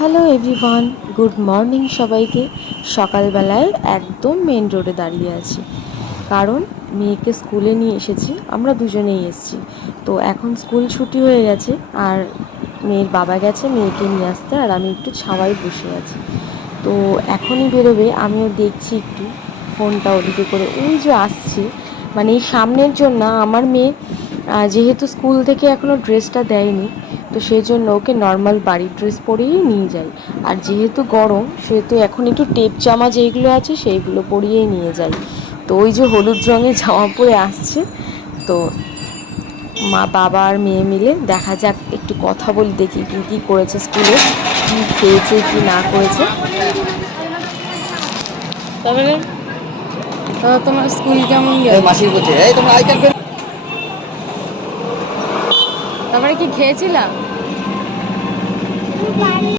Hello everyone, good morning সবাইকে। সকালবেলায় একদম মেন রোডে দাঁড়িয়ে আছি, কারণ মেয়েকে স্কুলে নিয়ে এসেছি। আমরা দুজনেই এসেছি। তো এখন স্কুল ছুটি হয়ে গেছে, আর মেয়ের বাবা গেছে মেয়েকে নিয়ে আসতে, আর আমি একটু ছাওয়ায় বসে আছি। তো এখনই বেরোবে, আমিও দেখছি একটু ফোনটা ওদিকে করে। ওই যে আসছে, মানে এই সামনের জন্য আমার মেয়ে যেহেতু স্কুল থেকে এখনও ড্রেসটা দেয়নি, তো সেই জন্য ওকে নর্মাল বাড়ির ড্রেস পরিয়েই নিয়ে যাই। আর যেহেতু গরম, সেহেতু এখন একটু টেপ জামা যেইগুলো আছে সেইগুলো পরিয়েই নিয়ে যাই। তো ওই যে হলুদ রঙের জামা পরে আসছে। তো মা বাবা আর মেয়ে মিলে দেখা যাক, একটু কথা বলি, দেখি কী কী করেছে স্কুলে, কী খেয়েছে কী না করেছে। তারপরে তোমার স্কুল কেমন গেল? তারপরে কি খেয়েছিলাম?